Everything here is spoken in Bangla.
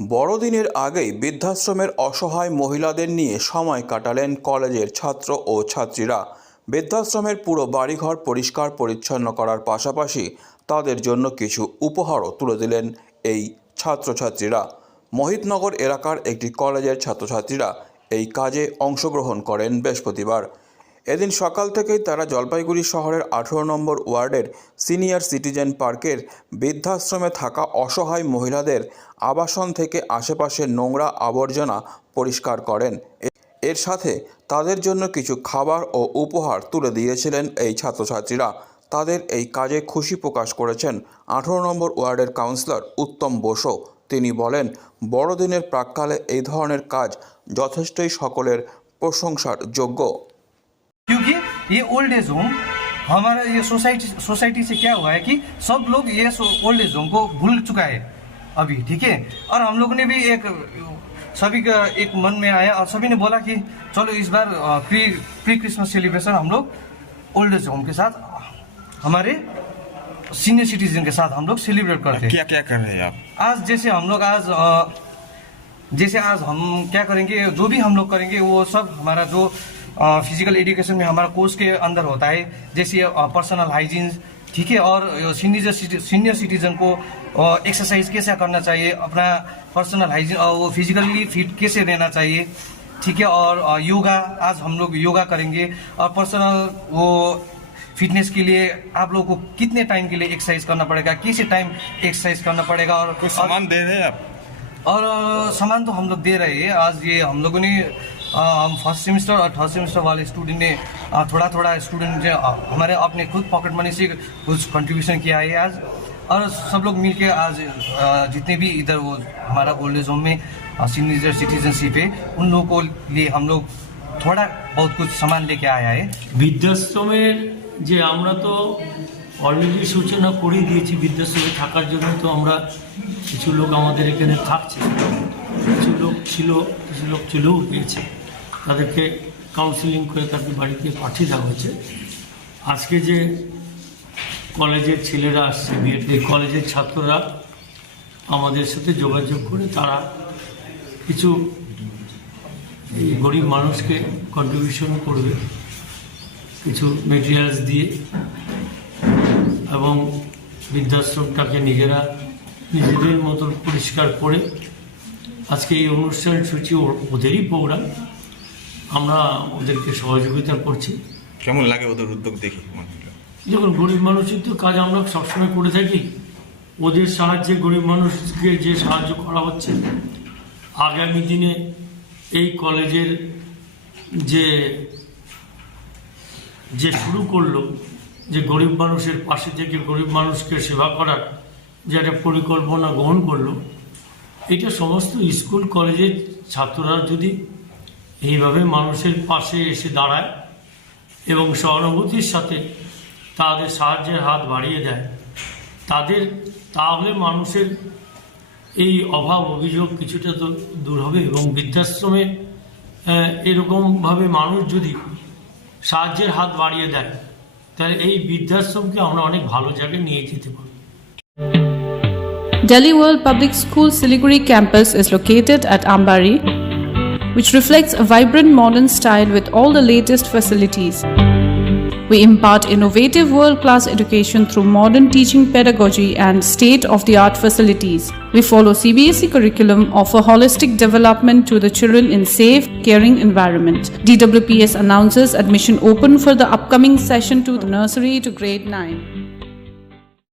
বড়দিনের আগেই বৃদ্ধাশ্রমের অসহায় মহিলাদের নিয়ে সময় কাটালেন কলেজের ছাত্র ও ছাত্রীরা। বৃদ্ধাশ্রমের পুরো বাড়িঘর পরিষ্কার পরিচ্ছন্ন করার পাশাপাশি তাদের জন্য কিছু উপহারও তুলে দিলেন এই ছাত্রছাত্রীরা। মোহিতনগর এলাকার একটি কলেজের ছাত্রছাত্রীরা এই কাজে অংশগ্রহণ করেন বৃহস্পতিবার। এদিন সকাল থেকেই তারা জলপাইগুড়ি শহরের আঠেরো নম্বর ওয়ার্ডের সিনিয়র সিটিজেন পার্কের বৃদ্ধাশ্রমে থাকা অসহায় মহিলাদের আবাসন থেকে আশেপাশের নোংরা আবর্জনা পরিষ্কার করেন। এর সাথে তাদের জন্য কিছু খাবার ও উপহার তুলে দিয়েছিলেন এই ছাত্রছাত্রীরা। তাদের এই কাজে খুশি প্রকাশ করেছেন আঠেরো নম্বর ওয়ার্ডের কাউন্সিলর উত্তম বসু। তিনি বলেন, বড়দিনের প্রাককালে এই ধরনের কাজ যথেষ্টই সকলের প্রশংসার যোগ্য। क्योंकि ये ओल्ड एज होम हमारा ये सोसाइटी सोसाइटी से क्या हुआ है कि सब लोग ये ओल्ड एज होम को भूल चुका है अभी ठीक है? और हम लोग ने भी एक सभी का एक मन में आया और सभी ने बोला कि चलो इस बार प्री प्री क्रिसमस सेलिब्रेशन हम लोग ओल्ड एज होम के साथ हमारे सीनियर सिटीजन के साथ हम लोग सेलिब्रेट करते हैं। क्या क्या कर रहे हैं आप? आज जैसे हम लोग आज जैसे आज हम क्या करेंगे जो भी हम लोग करेंगे वो सब हमारा जो फ़िज़िकल एजुकेशन में हमारा कोर्स के अंदर होता है जैसे पर्सनल हाइजीन ठीक है? और सीनियर सीनियर सिटीजन को एक्सरसाइज कैसे करना चाहिए? अपना पर्सनल हाइजीन और वो फिजिकली फिट कैसे रहना चाहिए? ठीक है? और योगा आज हम लोग योगा करेंगे। और पर्सनल वो फिटनेस के लिए आप लोगों को कितने टाइम के लिए एक्सरसाइज करना पड़ेगा? किसी टाइम एक्सरसाइज करना पड़ेगा? और कुछ सामान दे रहे हैं आप? और सामान तो हम लोग दे रहे हैं। आज ये हम लोगों ने हम फर्स्ट सेमेस्टर और थर्ड सेमेस्टर वाले स्टूडेंट ने अ, थोड़ा थोड़ा स्टूडेंट ने अ, हमारे अपने खुद पॉकेट मनी से कुछ कंट्रीब्यूशन किया है आज और सब लोग मिलके आज अ, जितने भी इधर वो हमारा ओल्ड एज होम में सीनियर सिटीजनशिप है उन लोगों को लिए हम लोग थोड़ा बहुत कुछ सामान लेके आया है বৃদ্ধাশ্রমের যে আমরা তো অলরেডি সূচনা করে দিয়েছি বৃদ্ধাশ্রমে থাকার জন্য তো আমরা কিছু লোক আমাদের এখানে থাকছে কিছু লোক ছিল কিছু লোক চলেও গিয়েছে তাদেরকে কাউন্সিলিং করে তাদের বাড়িতে পাঠিয়ে দেওয়া হয়েছে। আজকে যে কলেজের ছেলেরা আসছে, বিএড কলেজের ছাত্ররা আমাদের সাথে যোগাযোগ করে তারা কিছু গরিব মানুষকে কন্ট্রিবিউশন করবে, কিছু মেটেরিয়ালস দিয়ে এবং বৃদ্ধাশ্রমটাকে নিজেরা নিজেদের মতন পরিষ্কার করে আজকে এই অনুষ্ঠান সূচি ওদেরই প্রোগ্রাম আমরা ওদেরকে সহযোগিতা করছি। কেমন লাগে ওদের উদ্যোগ দেখি যখন গরিব মানুষের তো কাজ আমরা সবসময় করে থাকি। ওদের সাহায্যে গরিব মানুষকে যে সাহায্য করা হচ্ছে আগামী দিনে এই কলেজের যে যে শুরু করল যে গরিব মানুষের পাশে থেকে গরিব মানুষকে সেবা করার যে একটা পরিকল্পনা গ্রহণ করল এটা সমস্ত স্কুল কলেজের ছাত্ররা যদি এইভাবে মানুষের পাশে এসে দাঁড়ায় এবং সহানুভূতির সাথে তাদের সাহায্যের হাত বাড়িয়ে দেয়। তাদের তাহলে মানুষের এই অভাব অভিযোগ কিছুটা তো দূর হবে এবং বৃদ্ধাশ্রমে এরকমভাবে মানুষ যদি সাহায্যের হাত বাড়িয়ে দেয় তাহলে এই বৃদ্ধাশ্রমকে আমরা অনেক ভালো জায়গায় নিয়ে যেতে পারি Delhi World Public School Siliguri campus is located at Ambari, which reflects a vibrant modern style with all the latest facilities. We impart innovative world class education through modern teaching pedagogy and state of the art facilities. We follow CBSE curriculum, offer holistic development to the children in safe, caring environment. DWPS announces admission open for the upcoming session to the nursery to grade 9.